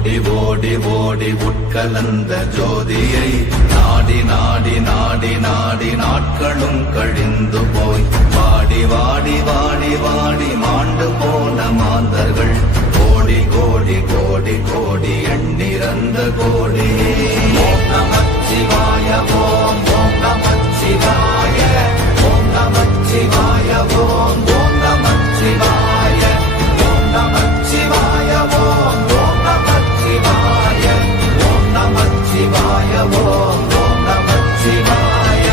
ஓடி ஓடி ஓடி உட்கலந்த ஜோதியை நாடி நாடி நாடி நாடி நாட்களும் கழிந்து போய் வாடி வாடி வாடி வாடி மாண்டு போன மாந்தர்கள் கோடி கோடி கோடி கோடி எண்ணிறந்த கோடி. ஓம் நமச்சிவாய ஓம் ஓம் நமச்சிவாய ஓம் நமச்சிவாய ஓம் ஓம் நமச்சிவாய ஓம் நமச்சிவாய ஓம் ஓம் நமச்சிவாய ஓம் நமச்சிவாய ஓம் ஓம் நமச்சிவாய.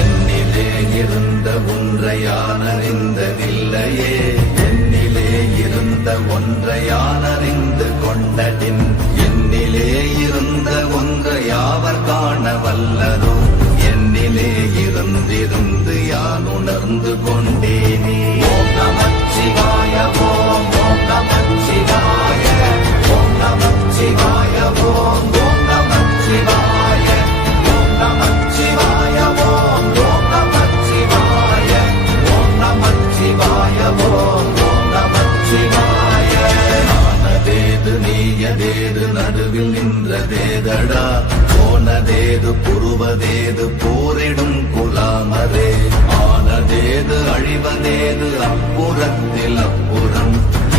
என்னிலே இருந்த ஒன்றை யான் அறிந்ததில்லையே, என்னிலே இருந்த ஒன்றை யான் அறிந்து கொண்டடின், என்னிலே இருந்த ஒன்றை யாவர் காண வல்லரோ, என்னிலே இருந்திருந்து யான் உணர்ந்து கொண்டேனே. ஓம் நமச்சிவாய ஓம் ஓம் நமச்சிவாய ஓம் நமச்சிவாய ஓம் ஓம் நமச்சிவாய ஓம் நமச்சிவாய ஓம் ஓம் நமச்சிவாய ஓம் நமச்சிவாய ஓம் ஓம் நமச்சிவாய. ஆனதேது நீயதேது நடுவில் நின்றதேதடா, போனதேது புருவதேது போரிடும் குலாமரே, ஆனதேது அழிவதேது அப்புறத்தில் அப்புறம்,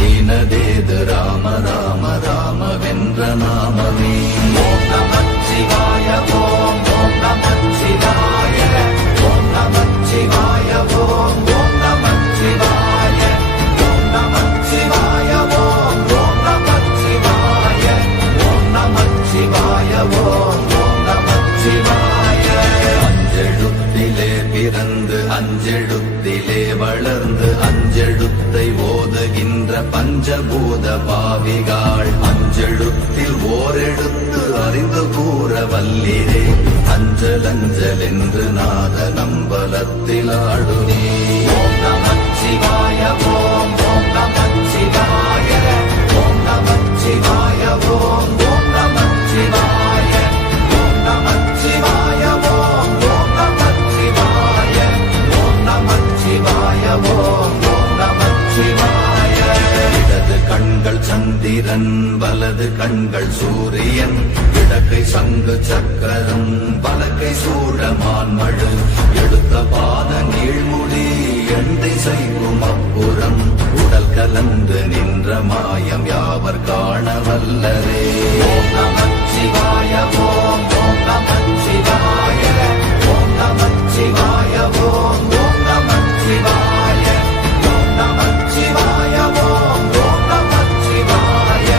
ஈனதேது ராம ராம ராம வென்ற நாமமே. ஓம் நமச்சிவாய ஓம் ஓம் நமச்சிவாய ஓம் நமச்சிவாய ஓம் ஓம் நமச்சிவாய ஓம் நமச்சிவாய ஓம் ஓம் நமச்சிவாய ஓம் நமச்சிவாய ஓம் ஓம் நமச்சிவாய. அஞ்செழுத்திலே பிறந்து அஞ்செழுத்திலே வளர்ந்து அஞ்செழுத்தை ஓதுகின்ற பஞ்சபூத பாவிகாள், அஞ்செழுத்தில் ஓரெழுத்து அறிந்து கூற வல்லிரே, அஞ்சல் அஞ்சல் என்று நாத நம்பலத்தில் ஆடுனே. ஓம் நமச்சிவாய ஓம் ஓம் நமச்சிவாய ஓம் நமச்சிவாய ஓம் ஓம் நமச்சிவாய ஓம் நமச்சிவாய ஓம் ஓம் நமச்சிவாய ஓம் நமச்சிவாய ஓம் ஓம் நமச்சிவாய. இடது கண்கள் சந்திரன் வலது கண்கள் சூரியன், இடக்கை சங்கு சக்கரம் வலக்கை சூழமான் மழு, எடுத்த பாத நீழ்முடி எண்டை செய்யும் அப்புறம், உடல் கலந்து நின்ற மாயம் யாவர் காண வல்லரே. ஓம் நமச்சிவாய ஓம் ஓம் நமச்சிவாய ஓம் நமச்சிவாய ஓம் ஓம் நமச்சிவாய ஓம் நமச்சிவாய ஓம் ஓம் நமச்சிவாய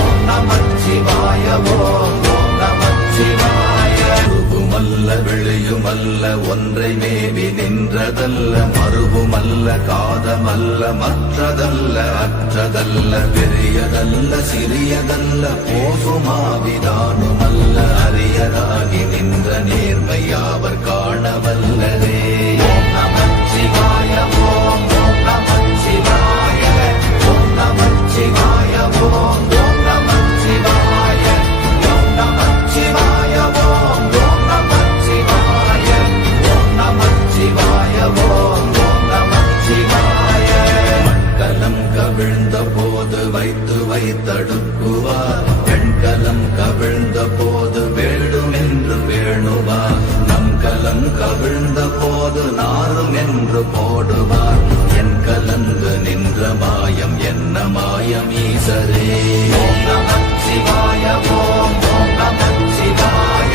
ஓம் நமச்சிவாய ஓம் ஓம் நமச்சிவாய. உருவுமல்ல வெளியுமல்ல ஒன்றை மேவி நின்றதல்ல, மறுவுமல்ல காதமல்ல மற்றதல்ல அற்றதல்ல, பெரியதல்ல சிறியதல்ல போகுமாவிதானுமல்ல, அரியராகி நின்ற நேர்மை யாவர் காண வல்லரே. ஓம் நமச்சிவாய ஓம் ஓம் நமச்சிவாய ஓம் நமச்சிவாய ஓம் ஓம் நமச்சிவாய ஓம் நமச்சிவாய ஓம் ஓம் நமச்சிவாய ஓம் நமச்சிவாய ஓம் ஓம் நமச்சிவாய. மண்கலம் கவிழ்ந்த போது வைத்து வைத்தடுக்குவார், எண்கலம் கவிழ்ந்த போது வேடும் என்று வேணுவார், நம் கலம் கவிழ்ந்த போது நாரும் என்று போடுவார், என் கலந்து நின்ற மாயம் என்ன மாயம் ஈசரே. ஓம் நமச்சிவாய ஓம் ஓம் நமச்சிவாய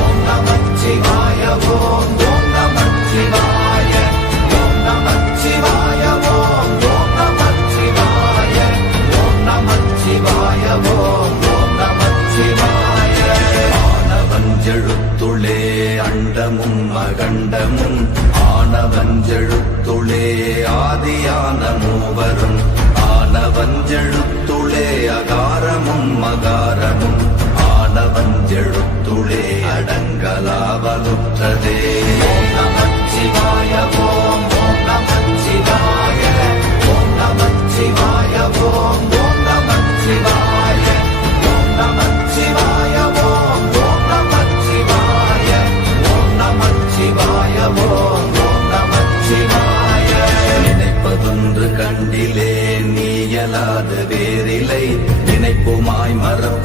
ஓம் நமச்சிவாய ஓம் ஓம் நமச்சிவாய ஓம் நமச்சிவாய ஓம் ஓம் நமச்சிவாய ஓம் நமச்சிவாய ஓம் ஓம் நமச்சிவாய. ஆனவஞ்செழுத்துளே அண்டமும் அகண்டமும், ஆனவஞ்செழுத்துளே ஆதியான மூவரும், ஆனவஞ்செழுத்துளே அகாரமும் அகாரமும், ஆனவஞ்செழுத்துளே அடங்கலாவலுற்றதே. ஓம் நமச்சிவாய ஓம் ஓம் நமச்சிவாய ஓம் நமச்சிவாய ஓம் ஓம் நமச்சிவாய ஓம் நமச்சிவாய ஓம் ஓம் நமச்சிவாய ஓம் நமச்சிவாய ஓம் ஓம் நமச்சிவாய. நினைப்பதொன்று கண்டிலே நீயலாது வேறில்லை, நினைப்புமாய் மறப்பு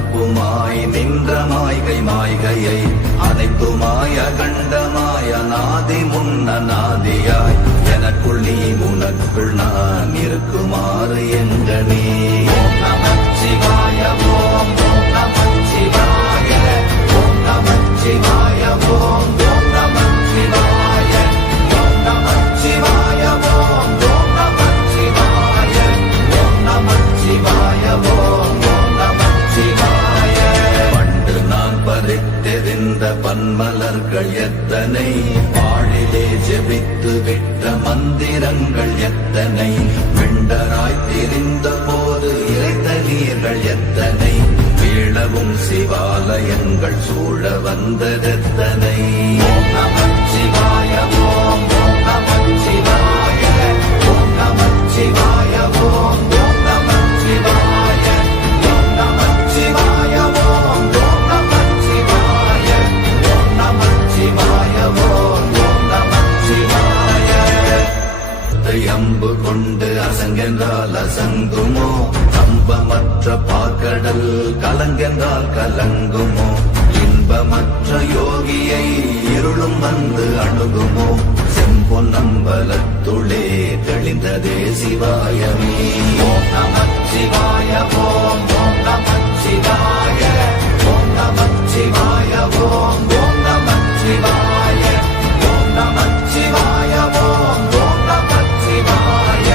அனாதியாய் எனக்குள் நீ உனக்குள் நான் இருக்குமாறு எங்கனே. ஓம் நமச்சிவாய ஓம் ஓம் நமச்சிவாய ஓம் நமச்சிவாய ஓம் ஓம் நமச்சிவாய ஓம் நமச்சிவாய ஓம் ஓம் நமச்சிவாய ஓம் நமச்சிவாய ஓம் ஓம் நமச்சிவாய. பண்டு நான் பறித்தெறிந்த பன்மலர்கள் எத்தனை, பாழிலே ஜெபித்து விட்ட மந்திரங்கள் எத்தனை, விண்டராய் திரிந்த போது இறைத்த நீர்கள் எத்தனை, வீழவும் சிவாலயங்கள் சூழ வந்ததெத்தனை. ஓம் நமச்சிவாய ஓம் ஓம் நமச்சிவாய ஓம் நமச்சிவாய ஓம் ஓம் நமச்சிவாய ஓம் நமச்சிவாய ஓம் ஓம் நமச்சிவாய ஓம் நமச்சிவாய ஓம் ஓம் நமச்சிவாய. அம்பு கொண்டு அசங்கென்றால் அசங்குமோ, கம்பமற்ற பார்க்கடல் கலங்கென்றால் கலங்குமோ, இன்பமற்ற யோகியை இருளும் வந்து அணுகுமோ, செம்பொன்னம்பலத்துளே தெளிந்ததே சிவாயமே. ஓம் நமச்சிவாய ஓம் ஓம் நமச்சிவாய ஓம் நமச்சிவாய ஓம் ஓம் நமச்சிவாய ஓம் நமச்சிவாய ஓம் ஓம் நமச்சிவாய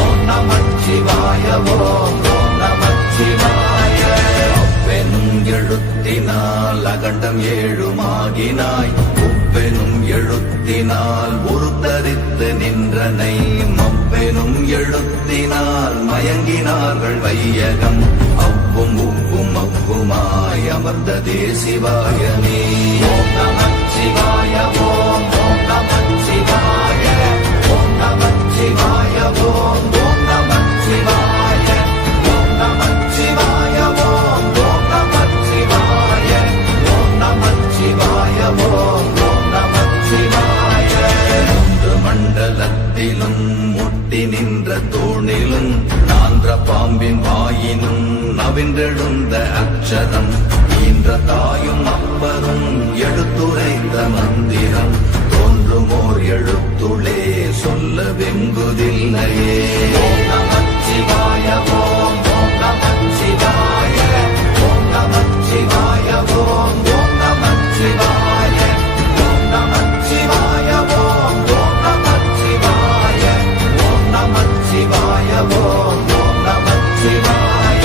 ஓம் நமச்சிவாய ஓம் ஓம் நமச்சிவாய. அப்பெனும் எழுத்தினால் அகண்டம் ஏழுமாகினாய், உப்பெனும் எழுத்தினால் உருத்தரித்து நின்றனை, மப்பெனும் எழுத்தினால் மயங்கினார்கள் வையகம், அவ்வும் உப்பும் அவ்வுமாய் அமர்ந்ததே சிவாயமே. ஓம் நமச்சிவாய ஓம் ஓம் நமச்சிவாய ஓம் நமச்சிவாய ஓம் ஓம் நமச்சிவாய ஓம் நமச்சிவாய ஓம் ஓம் நமச்சிவாய ஓம் நமச்சிவாய ஓம் ஓம் நமச்சிவாய. மூன்று மண்டலத்திலும் முட்டி நின்ற தூணிலும் நான்ற பாம்பின் வாயினும் நவின்றெழுந்த அக்ஷரம், ஈன்ற தாயும் அப்பரும் எடுத்துரைத்த மந்திரம், தோன்றுமோர் எழுத்துளே சொல்ல வெங்குதில்லையே. ஓம் நமச்சிவாய ஓம் ஓம் நமச்சிவாய ஓம் நமச்சிவாய ஓம் ஓம் நமச்சிவாய ஓம் நமச்சிவாய ஓம் ஓம் நமச்சிவாய ஓம் நமச்சிவாய ஓம் ஓம் நமச்சிவாய.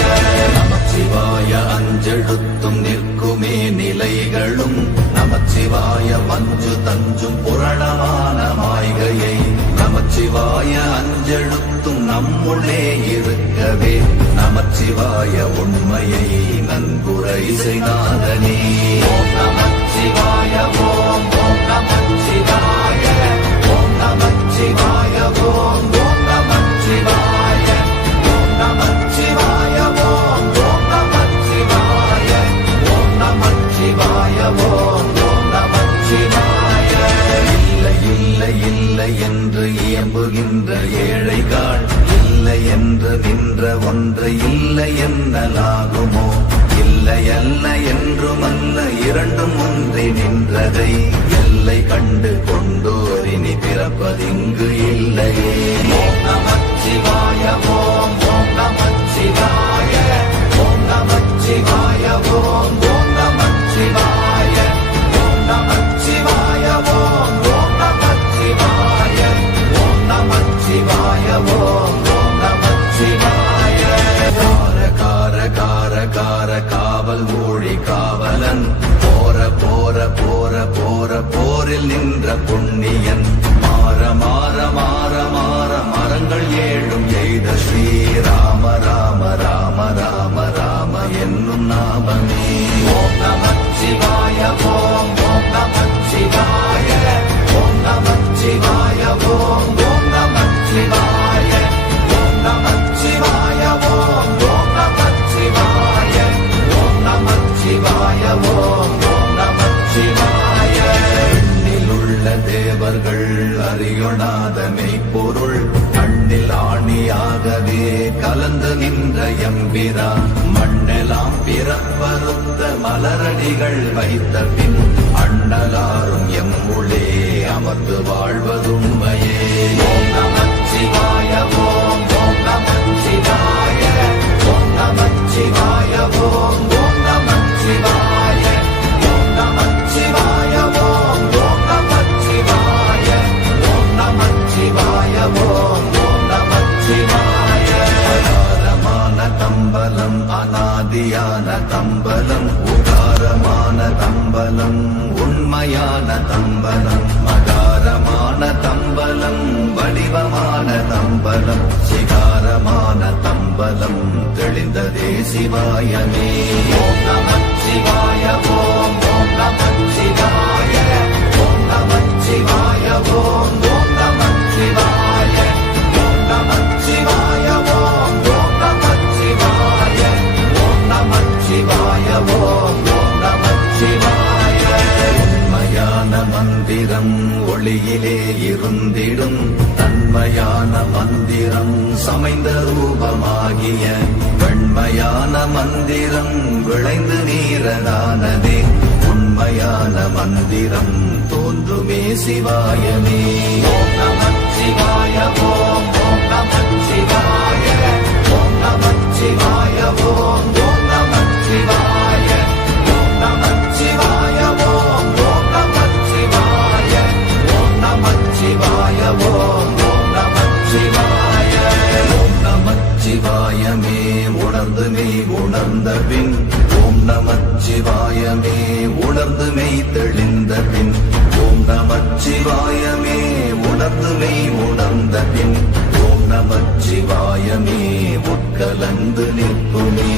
நமச்சிவாய அஞ்செழுத்தும் நிற்குமே நிலைகளும், நமச்சிவாய மஞ்சு தஞ்சும் புரணமான மாய்கையை, நமச்சிவாய அஞ்செழுத்தும் நம்முள்ளே இருக்கவே, நமச்சிவாய உண்மையை நன்குரை செய்தாதனே. ஓம் நமச்சிவாய ஓம் ஓம் நமச்சிவாய ஓம் நமச்சிவாய ஓம் ஓம் நமச்சிவாய ஓம் நமச்சிவாய ஓம் ஓம் நமச்சிவாய ஓம் நமச்சிவாய ஓம் ஓம் நமச்சிவாய. இல்லை இல்லை இல்லை என்று இயம்புகின்ற ஏழைகள், இல்லை என்று நின்ற ஒன்றை இல்லை என்னலாகுமோ, இல்லை அல்ல என்றுமல்ல இரண்டும் ஒன்றி நின்றதை, எல்லை கண்டு கொண்டோர் இனி பிறப்பதிங்கு இல்லையே. ஓம் நமச்சிவாய ஓம் ஓம் நமச்சிவாய ஓம் நமச்சிவாய ஓம் ஓம் நமச்சிவாய ஓம் நமச்சிவாய ஓம் ஓம் நமச்சிவாய ஓம் நமச்சிவாய ஓம் ஓம் நமச்சிவாய. கார கார கார கார காவல் ஊழி காவலன், போர போர போர போர போரில் நின்ற புண்ணியன், மாற மாற மாற மாற மரங்கள் ஏழும் எய்த ஸ்ரீராம ராம ராம ராம ராம என்னும் நாமமே. ஓம் நமச்சிவாய ஓம் ஓம் நமச்சிவாய ஓம் நமச்சிவாய ஓம் ஓம் நமச்சிவாய ஓம் நமச்சிவாய ஓம் ஓம் நமச்சிவாய ஓம் நமச்சிவாய ஓம் ஓம் நமச்சிவாய. எண்ணிலுள்ள தேவர்கள் அறியொணாத மெய்ப்பொருள், கண்ணில் ஆணியாகவே கலந்து நின்ற எம்பிரா, மண்ணெல்லாம் பிறப்பறுத்த மலரடிகள் வைத்த பின் அண்ணலாரும் எம்முளே அமர்ந்து வாழ்வதுண்மையே. ஓம் நமச்சிவாய ஓம் ஓம் நமச்சிவாய ஓம் நமச்சிவாய ஓம் ஓம் நமச்சிவாய ஓம் நமச்சிவாய ஓம் ஓம் நமச்சிவாய ஓம் நமச்சிவாய ஓம் ஓம் நமச்சிவாய. அகாரமான தம்பலம் அநாதியான தம்பலம் உகாரமான தம்பலம் உண்மையான தம்பலம் மகாரமான தம்பலம் வடிவமான தம்பலம் சிகாரமான தம்பலம் தெளிந்ததே சிவாயமே. ஓம் நமச்சிவாய ஓம் ஓம் நமச்சிவாய ஓம் நமச்சிவாய ஓம் ஓம் நமச்சிவாய ஓம் நமச்சிவாய ஓம் ஓம் நமச்சிவாய ஓம் நமச்சிவாய ஓம் ஓம் நமச்சிவாய. உண்மையான மந்திரம் ஒளியிலே இருந்திடும் தன்மையான மந்திரம் சமைந்த ரூபமாகிய வெண்மையான மந்திரம் விளைந்து நீரதானதே. உண்மையான மந்திரம் தோன்றுமே சிவாயமே. ஓம் நமச்சிவாய ஓம் ஓம் நமச்சிவாய ஓம் நமச்சிவாய ஓம் ஓம் நமச்சிவாய ஓம் நமச்சிவாய ஓம் ஓம் நமச்சிவாய ஓம் நமச்சிவாய ஓம் ஓம் நமச்சிவாய. ஓம் நமச்சிவாயமே உணர்ந்துமே உணர்ந்த பின் ஓம் நமச்சிவாயமே உணர்ந்துமே தெளிந்த பின் ஓம் நமச்சிவாயமே உணர்ந்துமே உணர்ந்த பின் ஓம் நமச்சிவாயமே உட்கலந்து நிற்குமே.